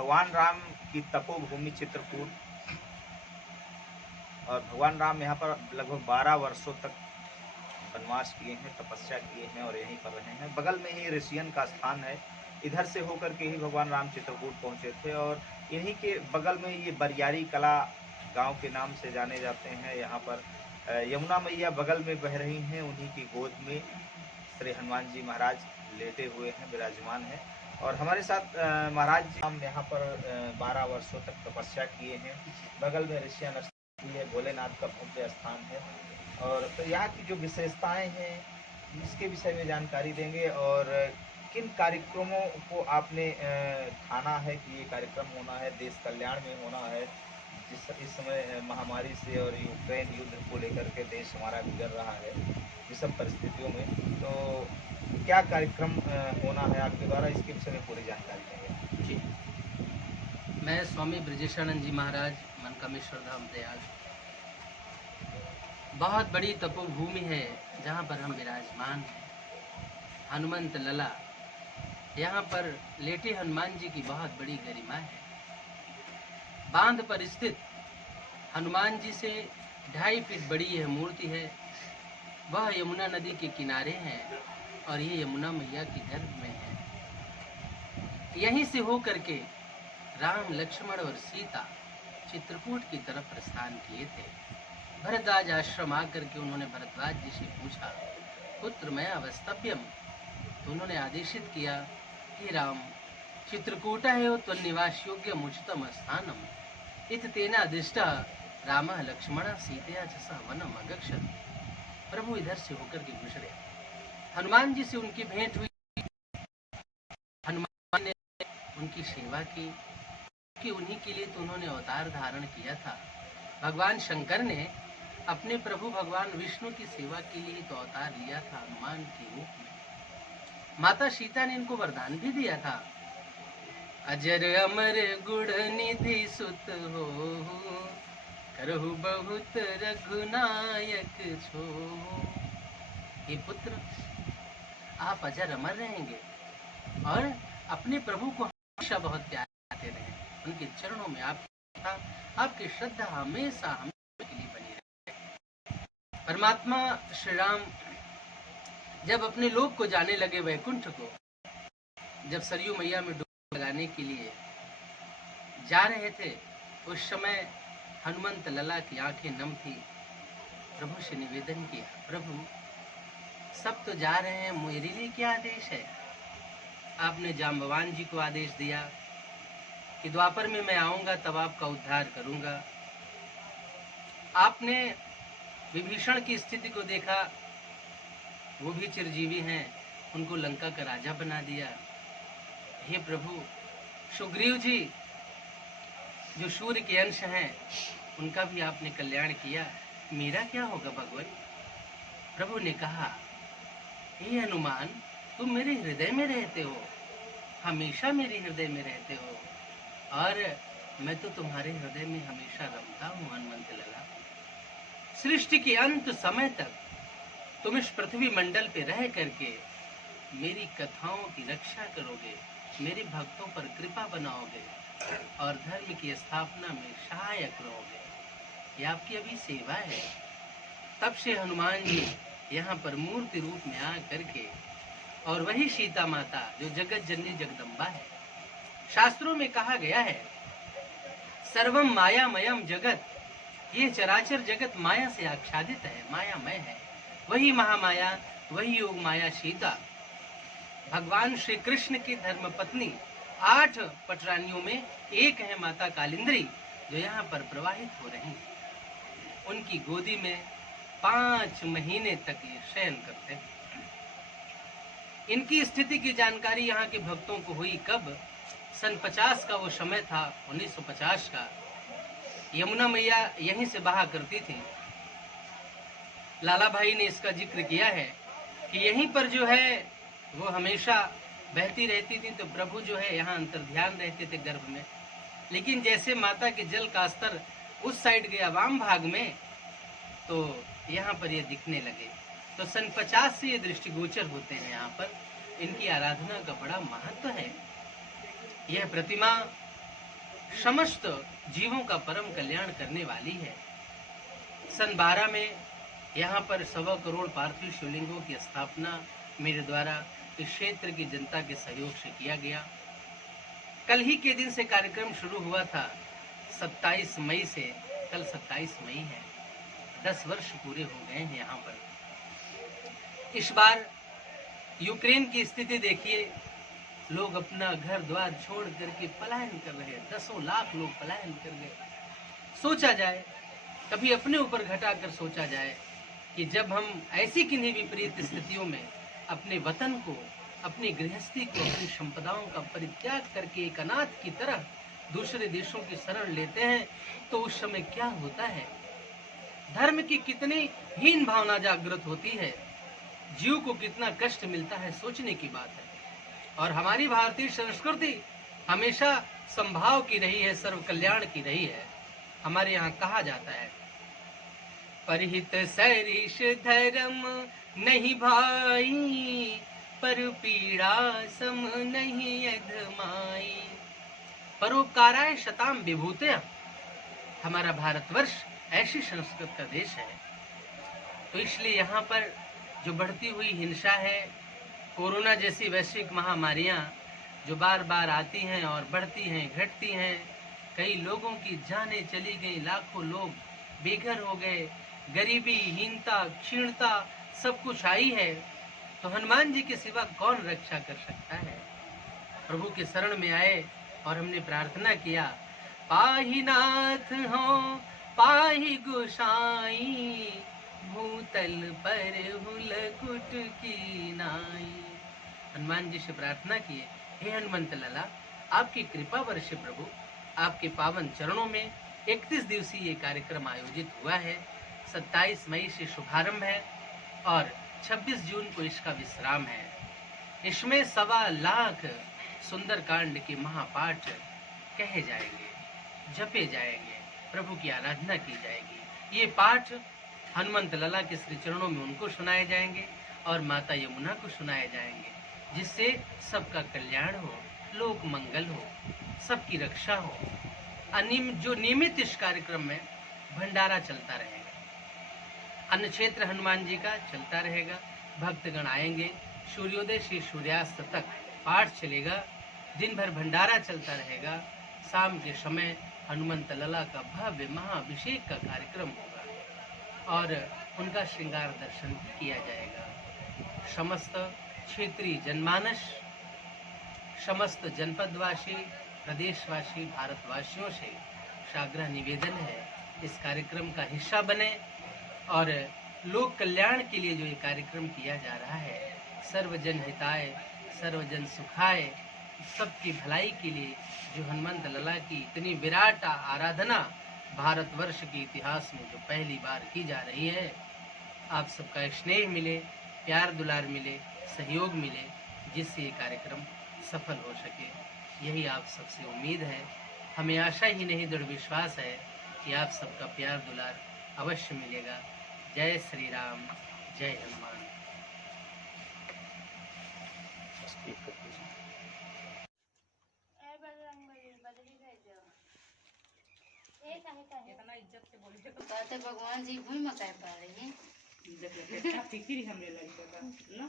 भगवान राम की तपोभूमि चित्रकूट, और भगवान राम यहाँ पर लगभग 12 वर्षों तक वनवास किए हैं, तपस्या किए हैं और यहीं पर रहे हैं। बगल में ही ऋषियन का स्थान है, इधर से होकर के ही भगवान राम चित्रकूट पहुँचे थे, और यहीं के बगल में ये बरियारी कला गांव के नाम से जाने जाते हैं। यहाँ पर यमुना मैया बगल में बह रही हैं, उन्हीं की गोद में श्री हनुमान जी महाराज लेटे हुए हैं, विराजमान हैं। और हमारे साथ महाराज जी हम यहाँ पर 12 वर्षों तक तपस्या किए हैं। बगल में ऋषियन स्थल है, भोलेनाथ का भव्य स्थान है, और तो यहाँ की जो विशेषताएं हैं इसके विषय में जानकारी देंगे, और किन कार्यक्रमों को आपने ठाना है कि ये कार्यक्रम होना है, देश कल्याण में होना है, इस समय महामारी से और यूक्रेन युद्ध को लेकर के देश हमारा गुजर रहा है, इस सब परिस्थितियों में तो क्या कार्यक्रम होना है आपके द्वारा, इसके विषय में पूरी जानकारी देंगे। जी, मैं स्वामी ब्रजेशानंद जी महाराज मनकामेश्वर धाम प्रयाग। बहुत बड़ी तपोभूमि है जहाँ पर हम विराजमान हैं। हनुमंत लला, यहाँ पर लेटे हनुमान जी की बहुत बड़ी गरिमा है। बांध पर स्थित हनुमान जी से 2.5 फीट बड़ी यह मूर्ति है। वह यमुना नदी के किनारे है और ये यमुना मैया के गर्भ में है। यहीं से होकर के राम, लक्ष्मण और सीता चित्रकूट की तरफ प्रस्थान किए थे। भरद्वाज आश्रम आकर के उन्होंने भरद्वाज जी से पूछा, पुत्र मैं अवस्तव्यम, तो उन्होंने आदेशित किया, हे राम, चित्रकूटा है त्वन्निवास योग्य मुचितम स्थानम इत तेना दिष्टा राम लक्ष्मण सीतया च सह वनम अगच्छत्। प्रभु इधर से होकर के गुजरे, हनुमान जी से उनकी भेंट हुई। हनुमान ने उनकी सेवा की कि उन्हीं के लिए तो उन्होंने अवतार धारण किया था। भगवान शंकर ने अपने प्रभु भगवान विष्णु की सेवा के लिए तो अवतार लिया था हनुमान के रूप में। माता सीता ने इनको वरदान भी दिया था, अजर अमर गुण निधि सुत हो, करहु बहुत रघुनायक छो। हे पुत्र, आप अजर अमर रहेंगे और अपने प्रभु को हमेशा बहुत प्यार करते रहें। उनके चरणों में आपकी श्रद्धा हमेशा के लिए बनी रहे। परमात्मा श्री राम जब अपने लोक को जाने लगे, वैकुंठ को, जब सरयू मैया में डुबकी लगाने के लिए जा रहे थे, उस समय हनुमंत लला की आंखें नम थी। प्रभु से निवेदन किया, प्रभु सब तो जा रहे हैं, मेरे लिए क्या आदेश है? आपने जाम्बवान जी को आदेश दिया कि द्वापर में मैं आऊंगा तब आपका उद्धार करूंगा। आपने विभीषण की स्थिति को देखा, वो भी चिरजीवी हैं, उनको लंका का राजा बना दिया। हे प्रभु, सुग्रीव जी जो सूर्य के अंश हैं, उनका भी आपने कल्याण किया, मेरा क्या होगा भगवान? प्रभु ने कहा, हे हनुमान, तुम मेरे हृदय में रहते हो, हमेशा मेरे हृदय में रहते हो, और मैं तो तुम्हारे हृदय में हमेशा रमता हूँ। हनुमंत लला, सृष्टि के अंत समय तक तुम इस पृथ्वी मंडल पे रह करके मेरी कथाओं की रक्षा करोगे, मेरे भक्तों पर कृपा बनाओगे और धर्म की स्थापना में सहायक रहोगे। ये आपकी अभी सेवा है। तब से हनुमान जी यहाँ पर मूर्ति रूप में आ करके, और वही सीता माता जो जगत जननी जगदम्बा है। शास्त्रों में कहा गया है, सर्वम मायामयम जगत, ये चराचर जगत माया से आच्छादित है, मायामय है। वही महामाया, वही योग माया सीता, भगवान श्री कृष्ण की धर्मपत्नी, 8 पटरानियों में एक है माता कालिंद्री, जो यहाँ पर प्रवाहित हो रही हैं। उनकी गोदी में 5 महीने तक ये शयन करते हैं। इनकी स्थिति की जानकारी यहाँ के भक्तों को हुई कब? सन 50 का वो समय था, 1950 का। यमुना मैया यहीं से बहा करती थी। लाला भाई ने इसका जिक्र किया है कि यहीं पर जो है वो हमेशा बहती रहती थी, तो प्रभु जो है यहाँ अंतर्ध्यान रहते थे गर्भ में। लेकिन जैसे माता के जल का स्तर उस साइड गया वाम भाग में, तो यहाँ पर ये दिखने लगे। तो सन 50 से ये दृष्टिगोचर होते हैं। यहाँ पर इनकी आराधना का बड़ा महत्व है। यह प्रतिमा समस्त जीवों का परम कल्याण करने वाली है। सन 12 में यहाँ पर 1.25 करोड़ पार्थिव शिवलिंगों की स्थापना मेरे द्वारा इस क्षेत्र की जनता के सहयोग से किया गया। कल ही के दिन से कार्यक्रम शुरू हुआ था, 27 मई से। कल 27 मई है, 10 वर्ष पूरे हो गए हैं यहाँ पर। इस बार यूक्रेन की स्थिति देखिए, लोग अपना घर द्वार छोड़ करके पलायन कर रहे हैं। 10 लाख लोग पलायन कर गए। सोचा जाए, कभी अपने ऊपर घटा कर सोचा जाए कि जब हम ऐसी किन्हीं विपरीत स्थितियों में अपने वतन को, अपनी गृहस्थी को, अपनी संपदाओं का परित्याग करके एक अनाथ की तरह दूसरे देशों की शरण लेते हैं, तो उस समय क्या होता है। धर्म की कितनी हीन भावना जागृत होती है, जीव को कितना कष्ट मिलता है, सोचने की बात है। और हमारी भारतीय संस्कृति हमेशा संभाव की रही है, सर्व कल्याण की रही है। हमारे यहाँ कहा जाता है, परहित सरिष धर्म नहीं भाई, पर पीड़ा सम नहीं अधमाई। परोपकाराय शताम विभूतयः। हमारा भारतवर्ष ऐसी संस्कृत का देश है। तो इसलिए यहाँ पर जो बढ़ती हुई हिंसा है, कोरोना जैसी वैश्विक महामारियाँ जो बार बार आती हैं और बढ़ती हैं, घटती हैं, कई लोगों की जानें चली गई, लाखों लोग बेघर हो गए, गरीबी, हीनता, क्षीणता सब कुछ आई है, तो हनुमान जी के सिवा कौन रक्षा कर सकता है। प्रभु के शरण में आए और हमने प्रार्थना किया, पाहि नाथ हो पाहि गोसाई, भूतल पर हुल कुट की नाई। हनुमान जी से प्रार्थना किए, हे हनुमंत लाला, आपकी कृपा वर्षे प्रभु। आपके पावन चरणों में 31 दिवसीय ये कार्यक्रम आयोजित हुआ है। 27 मई से शुभारंभ है और 26 जून को इसका विश्राम है। इसमें 1.25 लाख सुंदरकांड के महापाठ कहे जाएंगे, जपे जाएंगे, प्रभु की आराधना की जाएगी। ये पाठ हनुमंत लला के श्री चरणों में उनको सुनाए जाएंगे और माता यमुना को सुनाए जाएंगे, जिससे सबका कल्याण हो, लोक मंगल हो, सबकी रक्षा हो। जो नियमित इस कार्यक्रम में भंडारा चलता रहेगा, अन्न क्षेत्र हनुमान जी का चलता रहेगा, भक्तगण आएंगे, सूर्योदय से सूर्यास्त तक पाठ चलेगा, दिन भर भंडारा चलता रहेगा। शाम के समय हनुमंत लला का भव्य महाअभिषेक का कार्यक्रम होगा और उनका श्रृंगार दर्शन भी किया जाएगा। समस्त क्षेत्रीय जनमानस, समस्त जनपदवासी, प्रदेशवासी, भारतवासियों से साग्रह निवेदन है, इस कार्यक्रम का हिस्सा बने और लोक कल्याण के लिए जो ये कार्यक्रम किया जा रहा है, सर्वजन हिताय सर्वजन सुखाय, सबकी भलाई के लिए जो हनुमंत लला की इतनी विराट आराधना भारतवर्ष के इतिहास में जो पहली बार की जा रही है, आप सबका स्नेह मिले, प्यार दुलार मिले, सहयोग मिले, जिससे ये कार्यक्रम सफल हो सके, यही आप सबसे उम्मीद है। हमें आशा ही नहीं, दृढ़ विश्वास है कि आप सबका प्यार दुलार अवश्य मिलेगा। जय श्री राम, जय हनुमान। कहते भगवान जी भूमि में कह पा रही हैं। फिक्री हमरे लगे ना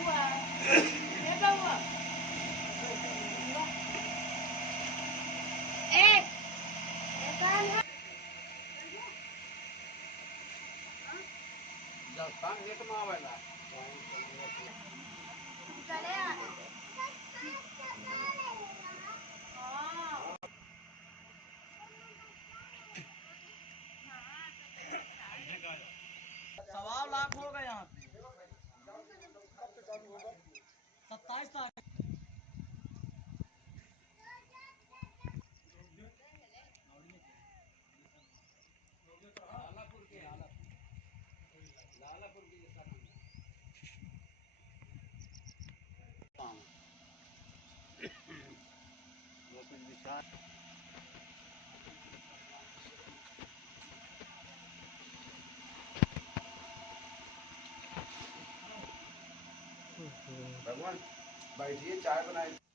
1.25 लाख हो गए यहाँ पे 27 तारीख भगवान बैठिए चाय बनाए